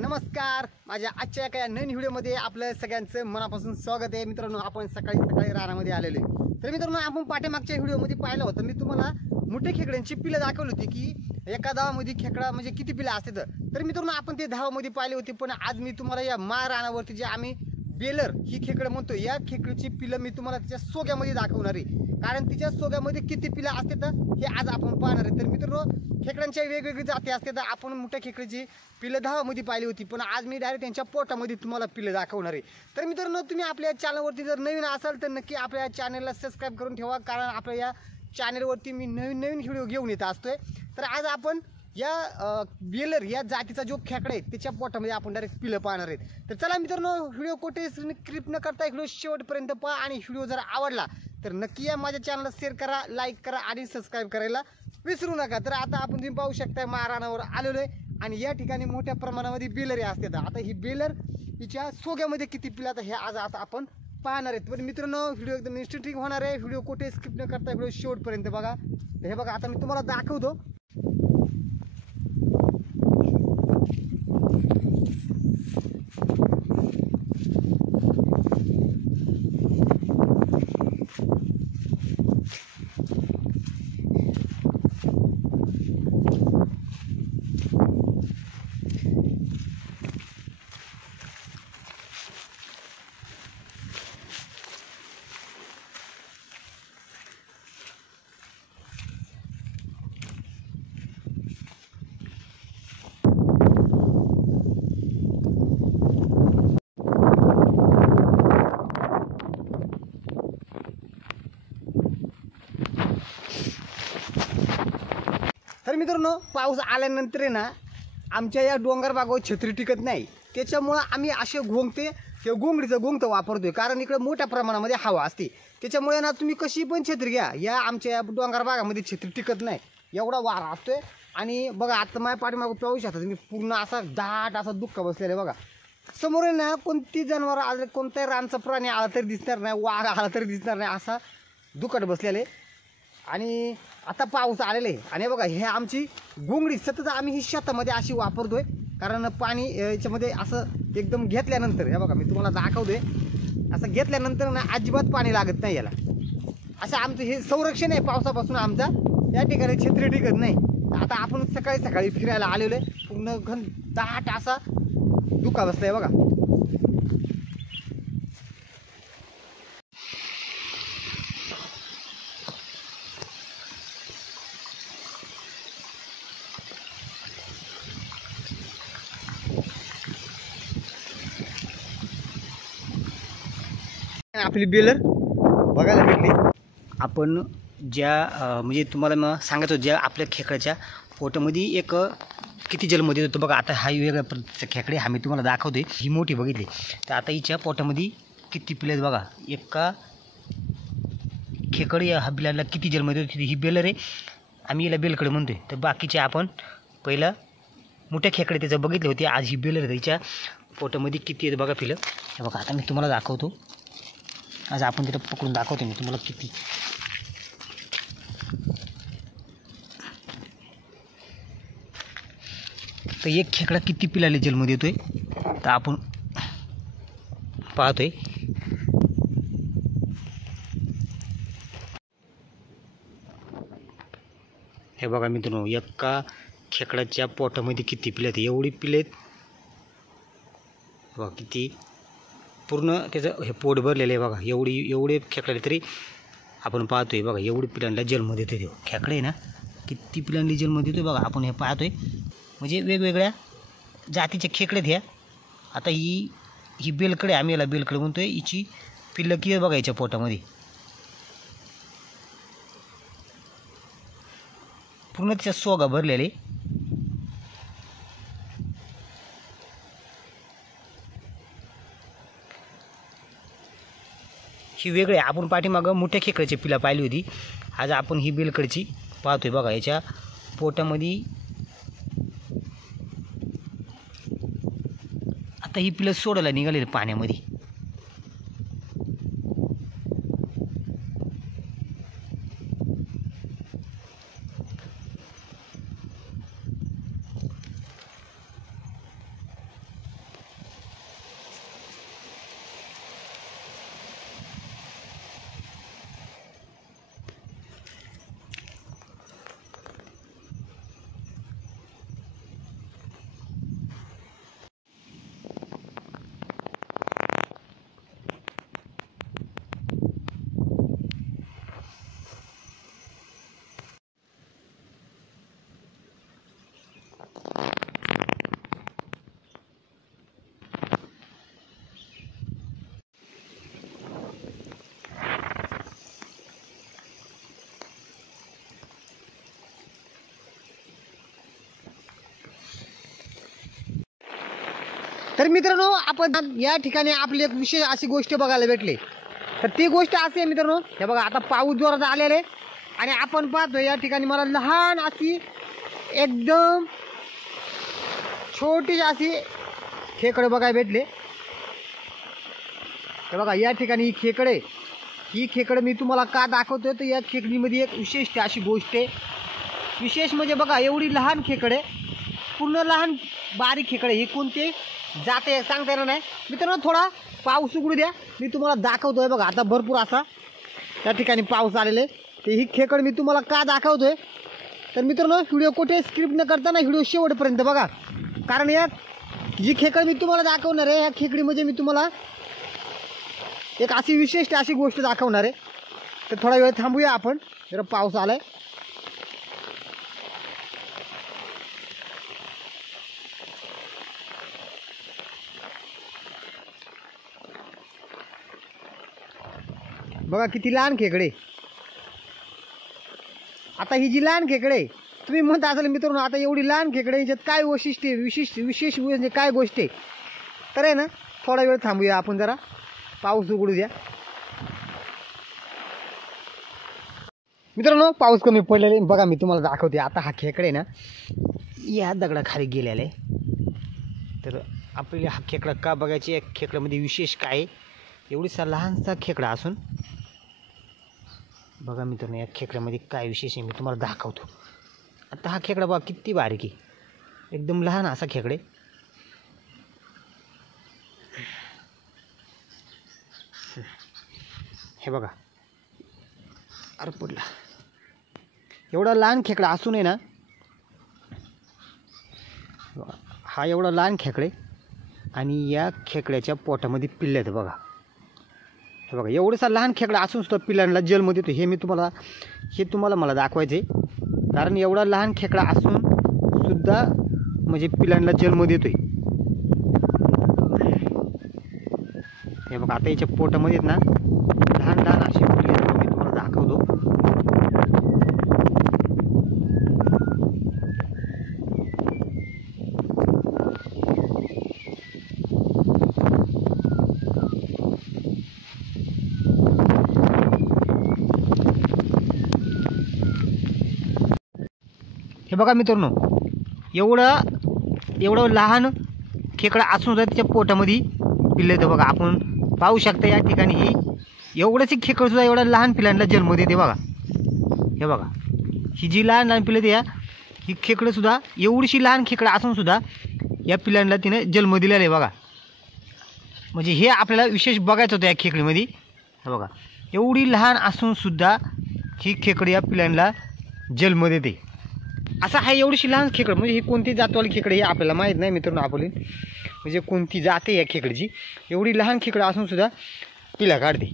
नमस्कार, माझ्या आजच्या एका नवीन व्हिडिओमध्ये आपलं सगळ्यांचं मनापासून स्वागत आहे. मित्रांनो, आपण सकाळी रानामध्ये आलेलो आहे. तर मित्रांनो, आपण पाठीमागच्या व्हिडिओमध्ये पाहिलं होतं, मी तुम्हाला मोठ्या खेकड्यांची पिलं दाखवली होती की एका धावामध्ये खेकडा म्हणजे किती पिलं असतात. तर मित्रांनो, आपण ते धावामध्ये पाहिले होते, पण आज मी तुम्हाला या रानावरती जे आम्ही बेलर ही खेकडं म्हणतो, या खेकडीची पिलं मी तुम्हाला तिच्या सोग्यामध्ये दाखवणार आहे. कारण तिच्या सोग्यामध्ये किती पिलं असतात हे आज आपण पाहणार आहे. तर मित्रांनो, खेकड्यांच्या वेगवेगळी जाती असतात. आपण मोठ्या खेकडीची पिलं धावामध्ये पाहिली होती, पण आज मी डायरेक्ट त्यांच्या पोटामध्ये तुम्हाला पिलं दाखवणार आहे. तर मित्रांनो, तुम्ही आपल्या चॅनलवरती जर नवीन असाल तर नक्की आपल्या चॅनलला सबस्क्राईब करून ठेवा, कारण आपल्या या चॅनलवरती मी नवीन व्हिडिओ घेऊन येत असतोय. तर आज आपण या बेलर या जातीचा जो खेकडा आहे त्याच्या पोटामध्ये आपण डायरेक्ट पिलं पाहणार आहेत. तर चला मित्रांनो, व्हिडिओ कुठे स्किप न करता व्हिडिओ शेवटपर्यंत पहा, आणि व्हिडिओ जर आवडला तर नक्की या माझ्या चॅनलला शेअर करा, लाईक करा आणि सबस्क्राईब करायला विसरू नका. तर आता आपण तुम्ही पाहू शकता रानावर आलेलो आहे, आणि या ठिकाणी मोठ्या प्रमाणामध्ये बेलर असतात. आता ही बेलर हिच्या सोग्यामध्ये किती पिलं हे आज आता आपण पाहणार आहेत. पण मित्रांनो, व्हिडिओ एकदम इंटरेस्टिंग होणार आहे. व्हिडिओ कुठे स्किप न करता व्हिडिओ शेवटपर्यंत बघा. हे बघा, आता मी तुम्हाला दाखवतो. तर मित्रांनो, पाऊस आल्यानंतर आहे ना, आमच्या या डोंगर भागावर छत्री टिकत नाही. त्याच्यामुळं आम्ही असे घोंगते किंवा घोंगडीचं घोंगतं वापरतोय, कारण इकडे मोठ्या प्रमाणामध्ये हवा असते. त्याच्यामुळे ना, तुम्ही कशी पण छत्री घ्या, या आमच्या या डोंगर भागामध्ये छत्री टिकत नाही, एवढा वारा असतोय. आणि बघा, आता माझ्या पाठीमागं पाहू शकता तुम्ही, पूर्ण असा दाट असा धुक्का बसलेला आहे. बघा, समोर आहे ना, कोणती जनावर आलं, कोणत्याही रानचा प्राणी आला तरी दिसणार नाही, वाघ आला तरी दिसणार नाही, असा दुखट बसलेले. आणि आता पाऊस आलेला आहे, आणि बघा, हे आमची घोंगडी सतत आम्ही ही शेतामध्ये अशी वापरतोय, कारण पाणी याच्यामध्ये असं एकदम घेतल्यानंतर, हे बघा मी तुम्हाला दाखवतोय, असं घेतल्यानंतर ना अजिबात पाणी लागत नाही याला. असं आमचं हे संरक्षण आहे पावसापासून आमचा. या ठिकाणी छत्री टिकत नाही. आता आपण सकाळी फिरायला आलेलो आहे, पूर्ण घन दाट असा धुका बसलाय बघा. आपली बेलर बघायला भेटली. आपण ज्या म्हणजे तुम्हाला मग सांगत होतो, ज्या आपल्या खेकड्याच्या पोटामध्ये एक किती जन्मदिवस होतो बघा. आता हा वेगळ्या प्रकारचा खेकडे हा मी तुम्हाला दाखवते. ही मोठी बघितली, तर आता हिच्या पोटामध्ये किती पिले बघा. एका खेकडे या बिलाला किती जन्मदिवस. ही बेलर आहे, आम्ही याला बेलकडे म्हणतोय. तर बाकीचे आपण पहिलं मोठ्या खेकडे त्याचं बघितले होते. आज ही बेलर आहे, हिच्या पोटामध्ये किती आहेत बघा पिलं. हे बघा, आता मी तुम्हाला दाखवतो. आज आपण तिथं पकडून दाखवतो मी तुम्हाला किती. तर एक खेकडा किती पिलाले जन्म देतोय तर आपण पाहतोय. हे बघा मित्रांनो, एका खेकड्याच्या पोटामध्ये किती पिलेत. एवढी पिलेत बघा, किती पूर्ण त्याचं हे पोट भरलेलं आहे बघा. एवढे खेकड्याले तरी आपण पाहतोय बघा. एवढी पिलांना जन्म देतोय तो खेकडे आहे ना, किती पिलांना जन्म देतोय बघा. आपण हे पाहतोय, म्हणजे वेगवेगळ्या जातीचे खेकडे ह्या. आता ही बेलकडे, आम्ही याला बेलकडे म्हणतोय. हिची पिल्लं किती बघा याच्या पोटामध्ये, पूर्ण त्याच्या सोगा भरलेले. ही वेगळी. आपण पाठीमागं मोठ्या खेकड्याची पिला पाहिली होती, आज आपण ही बेलकडची पाहतोय बघा. याच्या पोटामध्ये आता ही पिलं सोडायला निघालेली पाण्यामध्ये. तर मित्रांनो आपण या ठिकाणी आपली एक विशेष अशी गोष्ट बघायला भेटली. तर ती गोष्ट अशी आहे मित्रांनो, हे बघा आता पाऊस जोरात आलेला आहे आणि आपण पाहतो या ठिकाणी मला लहान अशी एकदम छोटी अशी खेकडे बघायला भेटले. हे बघा या ठिकाणी ही खेकडे मी तुम्हाला का दाखवतोय तर या खेकडीमध्ये एक विशेष अशी गोष्ट आहे. विशेष म्हणजे बघा एवढी लहान खेकडे, पूर्ण लहान बारीक खेकडे, ही कोणते जाते सांगता येणार नाही. मित्रांनो थोडा पाऊस उघडू द्या, मी तुम्हाला दाखवतोय. बघा आता भरपूर असा त्या ठिकाणी पाऊस आलेले. तर ही खेकड मी तुम्हाला का दाखवतोय तर मित्रांनो व्हिडिओ कुठे स्क्रिप्ट न करताना व्हिडिओ शेवटपर्यंत बघा. कारण या जी खेकड मी तुम्हाला दाखवणार आहे ह्या खेकडी म्हणजे मी तुम्हाला एक अशी विशिष्ट अशी गोष्ट दाखवणार आहे. तर थोडा वेळ थांबूया आपण, जरा पाऊस आलाय. बघा किती लहान खेकडे. आता ही जी लहान खेकडे तुम्ही म्हणत असाल मित्रांनो आता एवढी लहान खेकडे याच्यात काय वैशिष्ट्य विशेष म्हणजे काय गोष्ट आहे. तर आहे ना थोडा वेळ थांबूया आपण, जरा पाऊस उघडू द्या. मित्रांनो पाऊस कमी पडलेले बघा, मी तुम्हाला दाखवते. आता हा खेकडे ना या दगडाखाली गेलेला आहे. तर आपल्याला हा खेकडा का बघायची, या खेकड्यामध्ये विशेष काय, एवढीसा लहानसा खेकडा असून बघा मित्रांनो या खेकड्यामध्ये काय विशेष आहे मी तुम्हाला दाखवतो. आता हा खेकडा बघा किती बारीक आहे, एकदम लहान असा खेकडे. हे बघा अरे पडला, एवढा लहान खेकडा असून आहे ना, हा एवढा लहान खेकडे आणि या खेकड्याच्या पोटामध्ये पिल्ले आहेत बघा. हे बघा एवढंसा लहान खेकडा असून सुद्धा पिल्लांना जन्म देतो. हे तुम्हाला मला दाखवायचं आहे. कारण एवढा लहान खेकडा असून सुद्धा म्हणजे पिल्लांना जन्म देतोय. हे बघा आता याच्या पोटामध्ये ना लहान लहान असे पिल्ले आहेत, मी तुम्हाला दाखवतो. हे बघा मित्रांनो एवढं लहान खेकडा असून सुद्धा त्याच्या पोटामध्ये पिल्ले आहेत बघा. आपण पाहू शकता या ठिकाणी ही एवढंच खेकडं सुद्धा एवढ्या लहान पिल्लांना जन्म देते बघा. हे बघा ही जी लहान लहान पिल्ले या ही खेकडं सुद्धा एवढीशी लहान खेकडं असून सुद्धा या पिल्लांना तिने जन्म दिलेला आहे बघा. म्हणजे हे आपल्याला विशेष बघायचं होतं या खेकडीमध्ये. हे बघा एवढी लहान असून सुद्धा ही खेकडी या पिल्लांना जन्म देते. असं आहे एवढीशी लहान खेकड, म्हणजे ही कोणती जातवाली खेकडे हे आपल्याला माहीत नाही मित्रांनो. आपली म्हणजे कोणती जाते या खेकडीची, एवढी लहान खेकडं असून सुद्धा पिल्ला काढते.